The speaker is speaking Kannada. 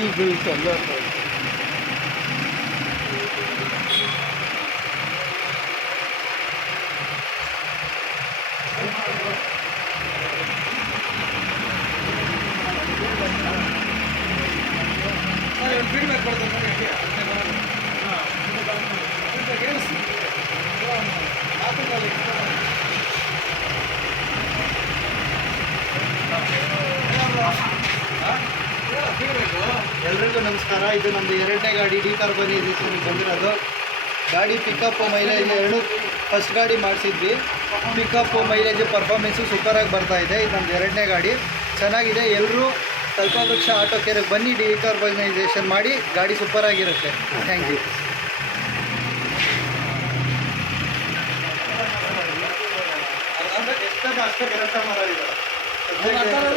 ಈಗ ಬೀಳ್ತಲ್ಲ. ಫೀಡ್ಬ್ಯಾಕ್ ಕೊಡ್ತಾರೆ. ಎಲ್ರಿಗೂ ನಮಸ್ಕಾರ. ಇದು ನಮ್ಮದು 2ನೇ ಗಾಡಿ ಡಿಕಾರ್ಬನೈಸೇಷನ್ ಬಂದಿರೋದು. ಗಾಡಿ ಪಿಕಪ್ಪು ಮೈಲೇಜ್ ಎರಡು ಫಸ್ಟ್ ಗಾಡಿ ಮಾಡಿಸಿದ್ವಿ. ಪಿಕಪ್ಪು ಮೈಲೇಜು ಪರ್ಫಾರ್ಮೆನ್ಸು ಸೂಪರಾಗಿ ಬರ್ತಾಯಿದೆ. ಇದು ನಮ್ಮದು 2ನೇ ಗಾಡಿ ಚೆನ್ನಾಗಿದೆ. ಎಲ್ಲರೂ ಕಲ್ಪವೃಕ್ಷ ಆಟೋ ಕೇರಿಗೆ ಬನ್ನಿ, ಡಿಕಾರ್ಬನೈಸೇಷನ್ ಮಾಡಿ. ಗಾಡಿ ಸೂಪರಾಗಿರುತ್ತೆ. Thank you. ಅಷ್ಟೇ ಕೆಲಸ ಮಾಡೋದಿಲ್ಲ.